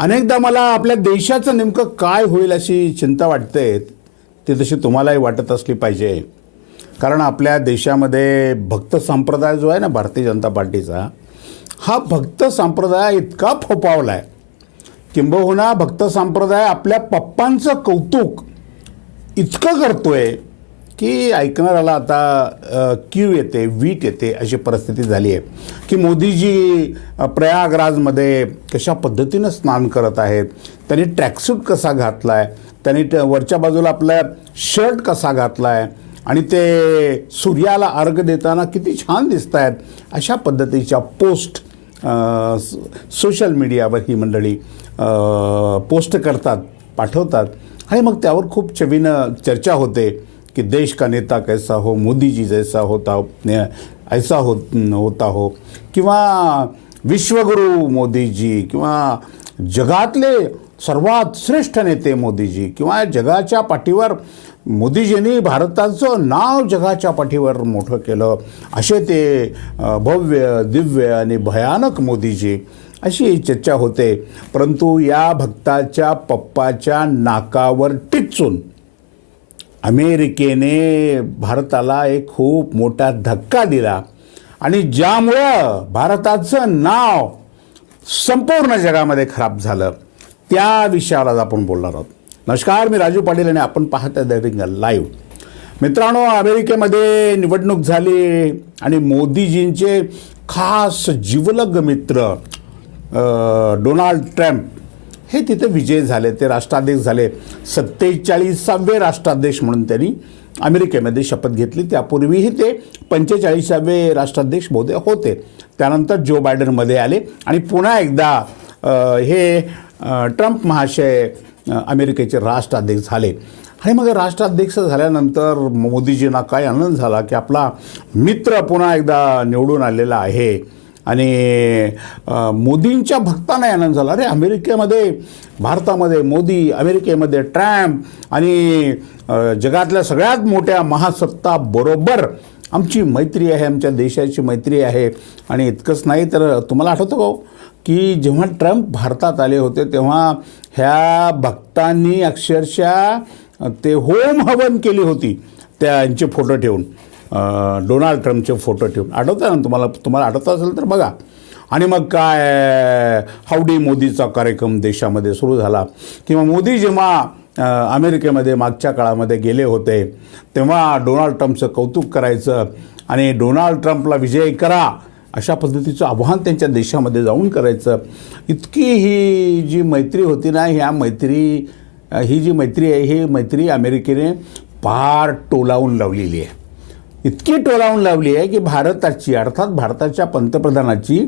अनेकदा मला आपल्या देशाचं नेमकं काय होईल अशी चिंता वाटते ती तशी तुम्हालाही वाटत असली पाहिजे. कारण आपल्या देशामध्ये भक्त संप्रदाय जो आहे ना भारतीय जनता पार्टीचा हा भक्त संप्रदाय इतका फोपावला आहे किंबहुना भक्त संप्रदाय आपल्या पप्पांचं कौतुक इतकं करतोय की ऐकणाऱ्याला आता क्यू येते वीट येते अशी परिस्थिती झाली आहे. की मोदीजी प्रयागराजमध्ये कशा पद्धतीनं स्नान करत आहेत त्यांनी ट्रॅकसूट कसा घातला आहे त्यांनी ट- वरच्या बाजूला आपला शर्ट कसा घातला आहे आणि ते सूर्याला अर्घ देताना किती छान दिसत आहेत अशा पद्धतीच्या पोस्ट सोशल मीडियावर ही मंडळी पोस्ट करतात पाठवतात. आणि मग त्यावर खूप चवीनं चर्चा होते. की देश का नेता कैसा हो मोदीजी जैसा होता ऐसा हो होता हो किंवा विश्वगुरू मोदीजी किंवा जगातले सर्वात श्रेष्ठ नेते मोदीजी किंवा जगाच्या पाठीवर मोदीजींनी भारताचं नाव जगाच्या पाठीवर मोठं केलं असे ते भव्य दिव्य आणि भयानक मोदीजी अशी चर्चा होते. परंतु या भक्ताच्या पप्पाच्या नाकावर टिचून अमेरिकेने भारताला एक खूप मोठा धक्का दिला. आणि ज्यामुळं भारताचं नाव संपूर्ण जगामध्ये खराब झालं. त्या विषयावर आज आपण बोलणार आहोत. नमस्कार मी राजू पाटील आणि आपण पाहत आहे द रिंगल लाईव्ह. मित्रांनो अमेरिकेमध्ये निवडणूक झाली आणि मोदीजींचे खास जिवलग मित्र डोनाल्ड ट्रम्प हे तिथे विजय झाले ते राष्ट्राध्यक्ष झाले. सत्तेचाळीसावे राष्ट्राध्यक्ष म्हणून त्यांनी अमेरिकेमध्ये शपथ घेतली. त्यापूर्वीही ते पंचेचाळीसावे राष्ट्राध्यक्ष बहुते होते. त्यानंतर जो बायडनमध्ये आले आणि पुन्हा एकदा हे ट्रम्प महाशय अमेरिकेचे राष्ट्राध्यक्ष झाले. आणि मग राष्ट्राध्यक्ष झाल्यानंतर मोदीजींना काय आनंद झाला की आपला मित्र पुन्हा एकदा निवडून आलेला आहे. आणि मोदींच्या भक्तांना आनंद झाला. अरे अमेरिकेमध्ये भारतामध्ये मोदी अमेरिकेमध्ये ट्रम्प आणि जगातल्या सगळ्यात मोठ्या महासत्ता बरोबर आमची मैत्री आहे आमच्या देशाची मैत्री आहे. आणि इतकंच नाही तर तुम्हाला आठवतं का हो? की जेव्हा ट्रम्प भारतात आले होते तेव्हा ह्या भक्तांनी अक्षरशः ते होम हवन केली होती त्यांचे फोटो ठेवून. डोनाल्ड ट्रम्पचे फोटो ठेवून. आठवतं ना तुम्हाला? तुम्हाला आठवतं असेल तर बघा. आणि मग काय हावडी मोदीचा कार्यक्रम देशामध्ये सुरू झाला? किंवा मोदी जेव्हा अमेरिकेमध्ये मागच्या काळामध्ये गेले होते तेव्हा डोनाल्ड ट्रम्पचं कौतुक करायचं आणि डोनाल्ड ट्रम्पला विजय करा अशा पद्धतीचं आव्हान त्यांच्या देशामध्ये जाऊन करायचं. इतकी ही जी मैत्री होती ना ह्या मैत्री ही जी मैत्री आहे ही मैत्री अमेरिकेने पार टोलावून लावलेली आहे. इतकी टोलावून लावली आहे की भारताची अर्थात भारताच्या पंतप्रधानाची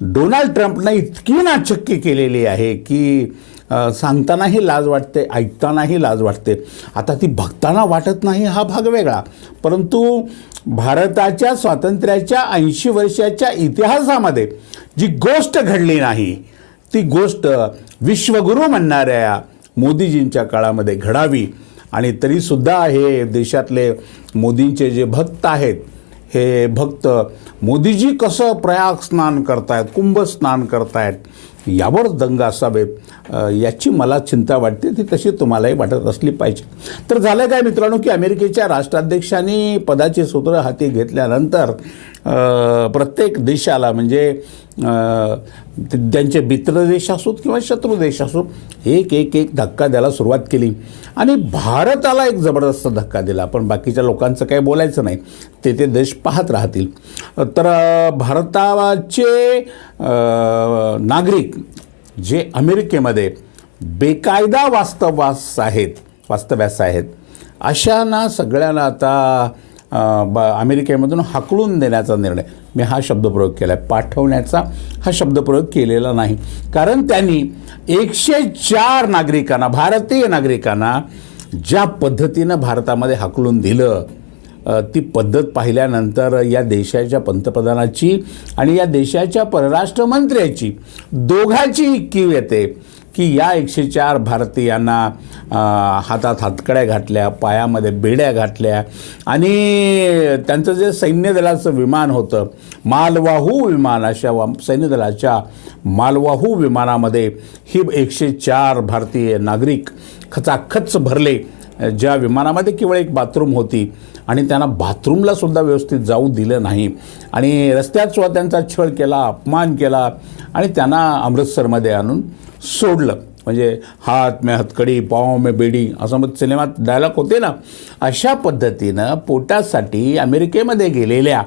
डोनाल्ड ट्रम्पनं इतकी नाचक्की केलेली आहे की सांगतानाही लाज वाटते ऐकतानाही लाज वाटते. आता ती बघताना वाटत नाही हा भाग वेगळा. परंतु भारताच्या स्वातंत्र्याच्या ऐंशी वर्षाच्या इतिहासामध्ये जी गोष्ट घडली नाही ती गोष्ट विश्वगुरू म्हणणाऱ्या मोदीजींच्या काळामध्ये घडावी. आणि तरीसुद्धा हे देशातले मोदींचे जे भक्त आहेत हे भक्त मोदीजी कसं प्रयाग स्नान करतायत कुंभ स्नान करतायत यावर दंग असावे याची मला चिंता वाटते ती तशी तुम्हालाही वाटत असली पाहिजे. तर झालं काय मित्रांनो की अमेरिकेच्या राष्ट्राध्यक्षांनी पदाची सूत्र हाती घेतल्यानंतर प्रत्येक देशाला म्हणजे त्यांचे मित्रदेश असोत किंवा शत्रू देश असोत एक एक एक धक्का द्यायला सुरुवात केली. आणि भारताला एक जबरदस्त धक्का दिला. पण बाकीच्या लोकांचं काही बोलायचं नाही. ते ते देश पाहत राहतील. तर भारताचे नागरिक जे अमेरिकेमध्ये बेकायदा वास्तवास आहेत वास्तव्यास आहेत अशांना सगळ्यांना आता ब अमेरिकेमधून हाकलून देण्याचा निर्णय. मी हा शब्दप्रयोग केला आहे पाठवण्याचा हा शब्दप्रयोग केलेला नाही. कारण त्यांनी एकशे चार नागरिकांना भारतीय नागरिकांना ज्या पद्धतीनं भारतामध्ये हाकलून दिलं ती पद्धत पाहिल्यानंतर या देशाच्या पंतप्रधानाची आणि या देशाच्या परराष्ट्र मंत्र्याची दोघांची कीव येते की या एकशे चार भारतीयांना हातात हातकड्या घातल्या पायामध्ये बेड्या घातल्या आणि त्यांचं जे सैन्य दलाचं विमान होतं मालवाहू विमान अशा वा सैन्य दलाच्या मालवाहू विमानामध्ये ही एकशे चार भारतीय नागरिक खचाखच भरले. ज्या विमानामध्ये केवळ एक बाथरूम होती आणि त्यांना बाथरूमला सुद्धा व्यवस्थित जाऊ दिलं नाही. आणि रस्त्यात सुद्धा त्यांचा छळ केला अपमान केला आणि त्यांना अमृतसरमध्ये आणून सोडलं. म्हणजे हात मे हतकडी पाव मे बेडी असं मग सिनेमात डायलॉग होते ना. अशा पद्धतीनं पोटासाठी अमेरिकेमध्ये गेलेल्या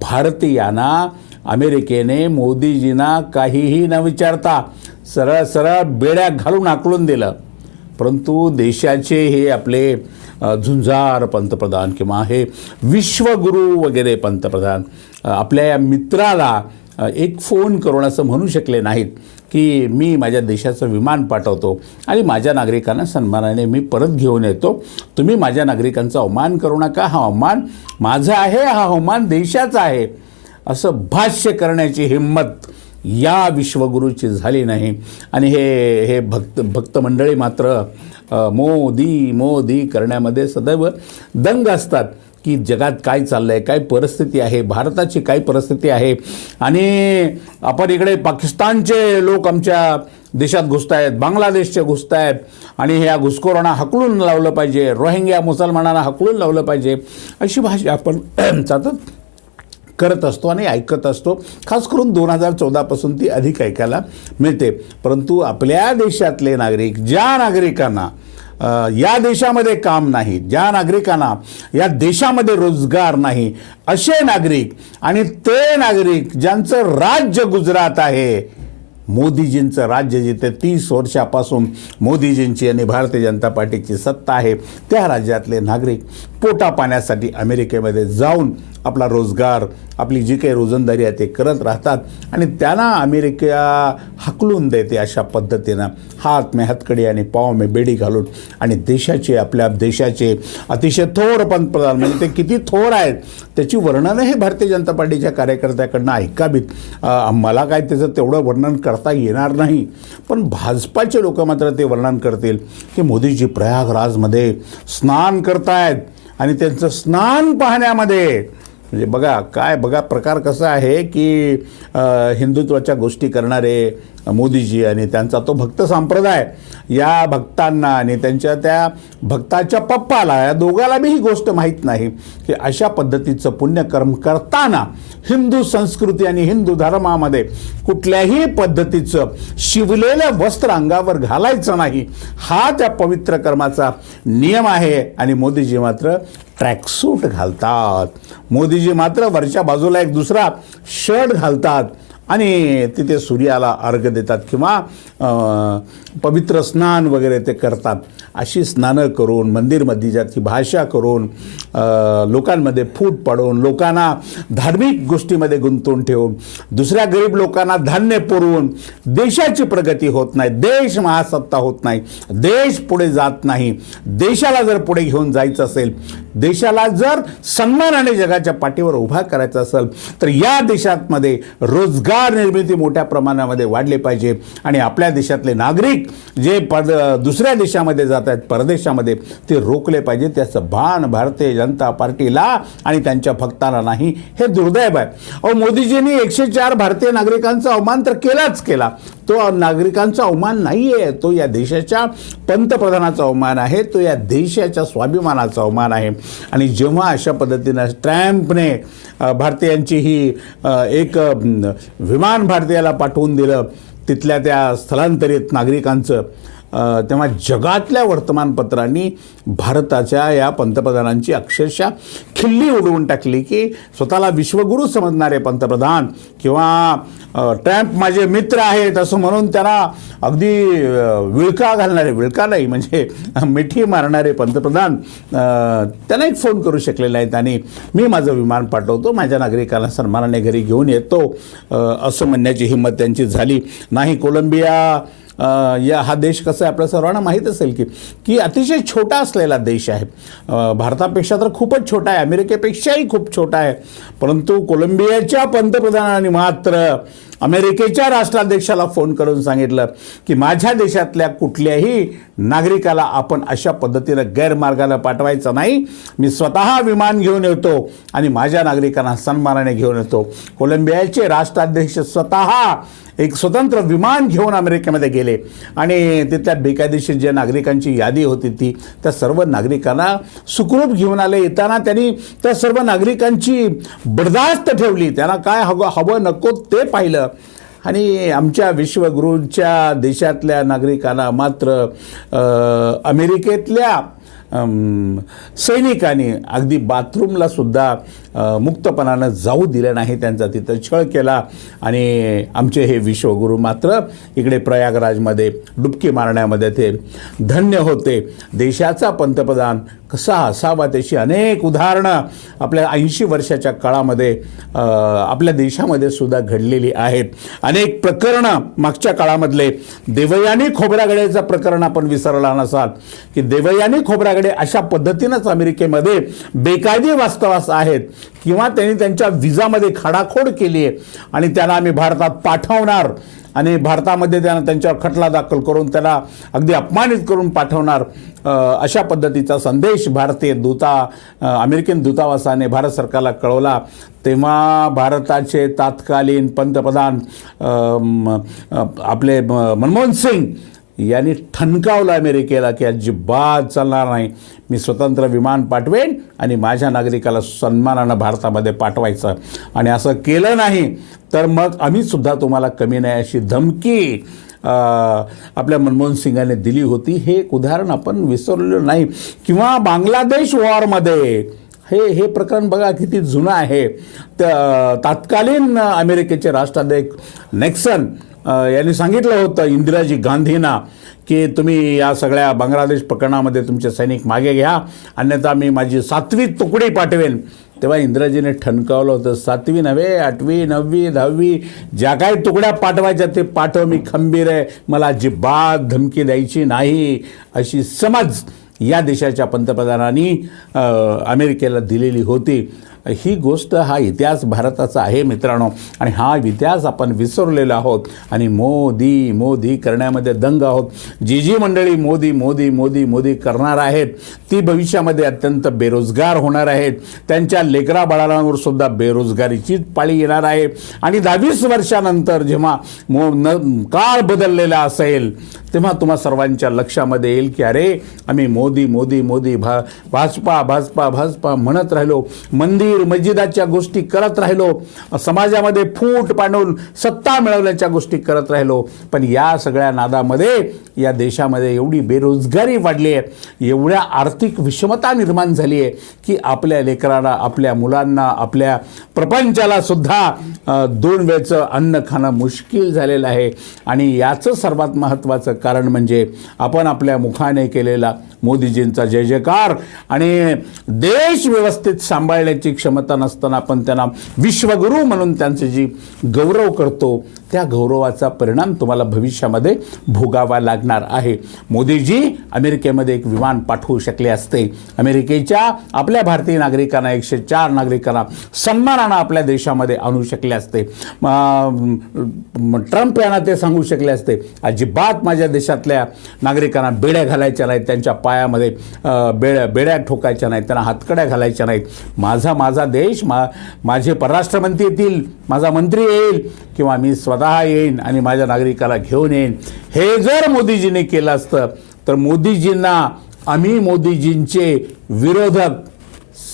भारतीयांना अमेरिकेने मोदीजींना काहीही न विचारता सरळ सरळ बेड्या घालून आकलून दिलं. परंतु देशाचे हे आपले झुंजार पंतप्रधान किंवा हे विश्वगुरू वगैरे पंतप्रधान आपल्या या मित्राला एक फोन करून असं म्हणू शकले नाहीत की मी माझ्या देशाचं विमान पाठवतो आणि माझ्या नागरिकांना सन्मानाने मी परत घेऊन येतो. तुम्ही माझ्या नागरिकांचा अवमान करू नका. हा अवमान माझा आहे हा अवमान देशाचा आहे. असं भाष्य करण्याची हिंमत या विश्वगुरूची झाली नाही. आणि हे हे भक्त भक्त मंडळी मात्र मोदी मोदी करण्यामध्ये सदैव दंग असतात की जगात काय चाललं आहे काय परिस्थिती आहे भारताची काय परिस्थिती आहे. आणि आपण इकडे पाकिस्तानचे लोक आमच्या देशात घुसत आहेत बांगलादेशचे घुसत आहेत आणि ह्या घुसखोरांना हकलून लावलं पाहिजे रोहिंग्या मुसलमानांना हकलून लावलं पाहिजे. अशी भाषा आपण सतत करत असतो आणि ऐकत असतो. खास करून दोन हजार चौदापासून ती अधिक ऐकायला मिळते. परंतु आपल्या देशातले नागरिक ज्या नागरिकांना या देशामध्ये काम नाही ज्या नागरिकांना या देशामध्ये रोजगार नाही असे नागरिक आणि ते नागरिक ज्यांचं राज्य गुजरात आहे मोदीजींचं राज्य जिथे तीस वर्षापासून मोदीजींची आणि भारतीय जनता पार्टीची सत्ता आहे त्या राज्यातले नागरिक पोटा पाण्यासाठी अमेरिकेमध्ये जाऊन आपला रोजगार आपली जी काही रोजंदारी आहे ते करत राहतात आणि त्यांना अमेरिका हकलून देते अशा पद्धतीनं. हात मे हातकडी आणि पाव मे बेडी घालून आणि देशाचे आपल्या देशाचे अतिशय थोर पंतप्रधान म्हणजे ते किती थोर आहेत त्याची वर्णनं हे भारतीय जनता पार्टीच्या कार्यकर्त्याकडनं ऐकावीत. मला काय त्याचं तेवढं वर्णन करता येणार नाही पण भाजपाचे लोक मात्र ते वर्णन करतील की मोदीजी प्रयागराजमध्ये स्नान करतायत. आणि त्यांचं स्नान पाहण्यामध्ये म्हणजे बघा काय बघा प्रकार कसा आहे की हिंदुत्वाच्या गोष्टी करणारे मोदीजी आणि त्यांचा तो भक्त संप्रदाय या भक्तांना आणि त्यांच्या त्या भक्ताच्या पप्पाला या दोघाला बी ही गोष्ट माहीत नाही की अशा पद्धतीचं पुण्यकर्म करताना हिंदू संस्कृती आणि हिंदू धर्मामध्ये कुठल्याही पद्धतीचं शिवलेलं वस्त्र अंगावर घालायचं नाही हा त्या पवित्र कर्माचा नियम आहे आणि मोदीजी मात्र ट्रॅकसूट घालतात. मोदीजी मात्र वरच्या बाजूला एक दुसरा शर्ट घालतात. आणि तिथे सूर्याला अर्घ देतात किंवा पवित्र स्नान वगैरे ते करतात. अशी स्नानं करून मंदिरमध्ये ज्याची भाषा करून लोकांमध्ये फूट पाडून लोकांना धार्मिक गोष्टीमध्ये गुंतवून ठेवून दुसऱ्या गरीब लोकांना धान्य पुरवून देशाची प्रगती होत नाही देश महासत्ता होत नाही देश पुढे जात नाही. देशाला जर पुढे घेऊन जायचं असेल देशाला जर सन्मानाने जगाच्या पाठीवर उभा करायचा असेल तर या देशातमध्ये रोजगार निर्मिती मोठ्या प्रमाणामध्ये वाढली पाहिजे. आणि आपल्या देशातले नागरिक जे पद दुसऱ्या देशामध्ये जात आहेत परदेशामध्ये ते रोखले पाहिजे त्याचं भान भारतीय जनता पार्टीला आणि त्यांच्या भक्ताला नाही हे दुर्दैव आहे. अहो मोदीजींनी एकशे चार भारतीय नागरिकांचा अवमान तर केलाच केला. तो नागरिकांचा अवमान नाही आहे तो या देशाच्या पंतप्रधानाचा अवमान आहे. तो या देशाच्या स्वाभिमानाचा अवमान आहे. आणि जेव्हा अशा पद्धतीनं ट्रॅम्पने भारतीयांची ही एक विमान भारतीयाला पाठवून दिलं तिथल्या त्या स्थलांतरित नागरिकांचं. तेव्हा जगातल्या वर्तमानपत्रांनी भारताच्या या पंतप्रधानांची अक्षरशः खिल्ली उडवून टाकली की स्वतःला विश्वगुरू समजणारे पंतप्रधान किंवा ट्रॅम्प ट्रम्प माझे मित्र आहेत असं म्हणून त्यांना अगदी विळका घालणारे विळका नाही म्हणजे मिठी मारणारे पंतप्रधान त्यांना एक फोन करू शकले नाहीत आणि मी माझं विमान पाठवतो माझ्या नागरिकांना सन्मानाने घरी घेऊन येतो असं म्हणण्याची हिंमत त्यांची झाली. नाही कोलंबिया या हा देश कसा आहे? आपल्या सर्वांना माहीत असेल की की अतिशय छोटा असलेला देश आहे. भारतापेक्षा तर खूपच छोटा आहे. अमेरिकेपेक्षाही खूप छोटा आहे. परंतु कोलंबियाच्या पंतप्रधानांनी मात्र अमेरिकेच्या राष्ट्राध्यक्षाला फोन करून सांगितलं की माझ्या देशातल्या कुठल्याही नागरिकाला आपण अशा पद्धतीनं गैरमार्गाला पाठवायचं नाही. मी स्वतः विमान घेऊन येतो आणि माझ्या नागरिकांना सन्मानाने घेऊन येतो. कोलंबियाचे राष्ट्राध्यक्ष स्वतः एक स्वतंत्र विमान घेऊन अमेरिकेमध्ये गेले. आणि तिथल्या बेकायदेशीर ज्या नागरिकांची यादी होती ती त्या सर्व नागरिकांना सुखरूप घेऊन आले. येताना त्यांनी त्या सर्व नागरिकांची बर्दास्त ठेवली. त्यांना काय हवं हवं नको ते पाहिलं. आणि आमच्या विश्वगुरूंच्या देशातल्या नागरिकांना मात्र अमेरिकेतल्या सैनिकांनी अगदी बाथरूमला सुद्धा मुक्तपणानं जाऊ दिलं नाही त्यांचा तिथं छळ केला. आणि आमचे हे विश्वगुरू मात्र इकडे प्रयागराजमध्ये डुबकी मारण्यामध्ये ते धन्य होते. देशाचा पंतप्रधान कसा असावा त्याची अनेक उदाहरणं आपल्या ऐंशी वर्षाच्या काळामध्ये आपल्या देशामध्ये सुद्धा घडलेली आहेत. अनेक प्रकरणं मागच्या काळामधले. देवयानी खोबरागड्याचं प्रकरण आपण विसरला नसाल. की देवयानी खोबरागडे अशा पद्धतीनंच अमेरिकेमध्ये बेकायदे वास्तवास आहेत. किंवा त्यांनी त्यांच्या विजामध्ये खाडाखोड केली आहे आणि त्यांना आम्ही भारतात पाठवणार. आणि भारतामध्ये त्यांना त्यांच्यावर खटला दाखल करून त्याला अगदी अपमानित करून पाठवणार अशा पद्धतीचा संदेश भारतीय दूता अमेरिकन दूतावासाने भारत सरकारला कळवला. तेव्हा भारताचे तात्कालीन पंतप्रधान आपले म, मनमोहन सिंग यांनी ठणकावलं अमेरिकेला की अजिबात चालणार नाही. मी स्वतंत्र विमान पाठवेन आणि माझ्या नागरिकाला सन्मानानं भारतामध्ये पाठवायचं. आणि असं केलं नाही तर मग आम्हीसुद्धा तुम्हाला कमी नाही अशी धमकी आपल्या मनमोहन सिंगाने दिली होती. हे एक उदाहरण आपण विसरलेलं नाही. किंवा बांगलादेश वॉरमध्ये हे हे प्रकरण बघा किती जुनं आहे. त- तात्कालीन अमेरिकेचे राष्ट्राध्यक्ष नेक्सन यांनी सांगितलं होतं इंदिराजी गांधींना की तुम्ही या सगळ्या बांगलादेश प्रकरणामध्ये तुमचे सैनिक मागे घ्या. अन्यथा मी माझी सातवी तुकडी पाठवेन. तेव्हा इंदिराजीने ठणकावलं होतं सातवी नव्हे आठवी नववी दहावी ज्या काही तुकड्या पाठवायच्या ते पाठव मी खंबीर आहे मला अजिबात धमकी द्यायची नाही अशी समज या देशाच्या पंतप्रधानांनी अमेरिकेला दिलेली होती. ही गोष्ट हा इतिहास भारताचा आहे मित्रांनो. आणि हा इतिहास आपण विसरलेलो आहोत. आणि मोदी मोदी करण्यामध्ये दंग आहोत. जी जी मंडळी मोदी मोदी मोदी मोदी करणार आहेत. ती भविष्यामध्ये अत्यंत बेरोजगार होणार आहेत. त्यांच्या लेकरा बाळांवर सुद्धा बेरोजगारीचीच पाळी येणार आहे. आणि दहावीस वर्षानंतर जेव्हा मो न काळ बदललेला असेल तेव्हा तुम्हा सर्वांच्या लक्षामध्ये येईल की अरे आम्ही मोदी मोदी मोदी भा भाजपा भाजपा भाजपा म्हणत राहिलो. मंदिर मस्जिदाच्या गोष्टी करत राहिलो. समाजामध्ये फूट पाडून सत्ता मिळवण्याच्या गोष्टी करत राहिलो. पण या सगळ्या नादामध्ये या देशामध्ये एवढी बेरोजगारी वाढली आहे. एवढ्या आर्थिक विषमता निर्माण झाली आहे की आपल्या लेकरांना आपल्या मुलांना आपल्या प्रपंचाला सुद्धा दोन वेळचं अन्न खाणं मुश्किल झालेलं आहे. आणि याचं सर्वात महत्त्वाचं कारण म्हणजे आपण आपल्या मुखाने केलेला मोदीजींचा जय जयकार. आणि देश व्यवस्थित सांभाळण्याची क्षमता नसताना आपण त्यांना विश्वगुरू म्हणून त्यांचे जी गौरव करतो त्या गौरवाचा परिणाम तुम्हाला भविष्यामध्ये भोगावा लागणार आहे. मोदीजी अमेरिकेमध्ये एक विमान पाठवू शकले असते. अमेरिकेच्या आपल्या भारतीय नागरिकांना एकशे चार नागरिकांना सन्मानानं आपल्या देशामध्ये आणू शकले असते. ट्रम्प यांना ते सांगू शकले असते अजिबात माझ्या देशातल्या नागरिकांना बेड्या घालायच्या नाहीत त्यांच्या पायामध्ये बेड्या बेड्या ठोकायच्या नाहीत त्यांना हातकड्या घालायच्या नाहीत. माझा माझा देश मा माझे परराष्ट्रमंत्री येतील माझा मंत्री येईल किंवा मी स्वतः येईन आणि माझ्या नागरिकाला घेऊन येईन. हे जर मोदीजींनी केलं असतं तर मोदीजींना आम्ही मोदीजींचे विरोधक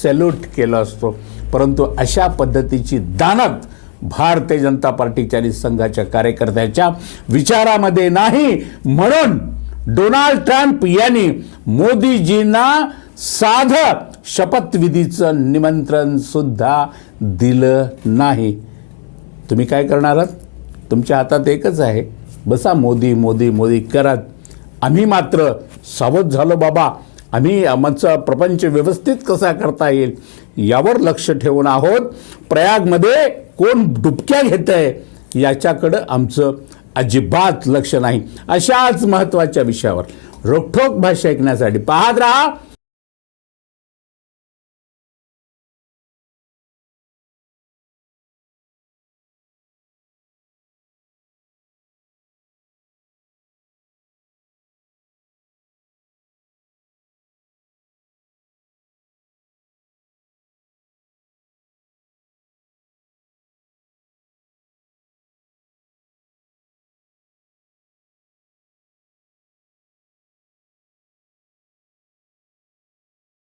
सॅल्यूट केलं असतो. परंतु अशा पद्धतीची दानत भारतीय जनता पार्टीच्या आणि संघाच्या कार्यकर्त्याच्या विचारामध्ये नाही. म्हणून डोनाल्ड ट्रम्प यांनी मोदीजींना साधं शपथविधीचं निमंत्रण सुद्धा दिलं नाही. तुम्ही काय करणार आहात? तुमच्या हातात एकच आहे. बसा मोदी मोदी मोदी करत आम्ही मात्र सावध झालो बाबा. आम्ही आमचा प्रपंच व्यवस्थित कसा करता येईल यावर लक्ष ठेवून आहोत. प्रयागमध्ये कोण डुबक्या घेत आहे याच्याकडं आमचं अजिबात लक्ष नाही. अशाच महत्त्वाच्या विषयावर रोखोक भाषा ऐकण्यासाठी पाहत राहा.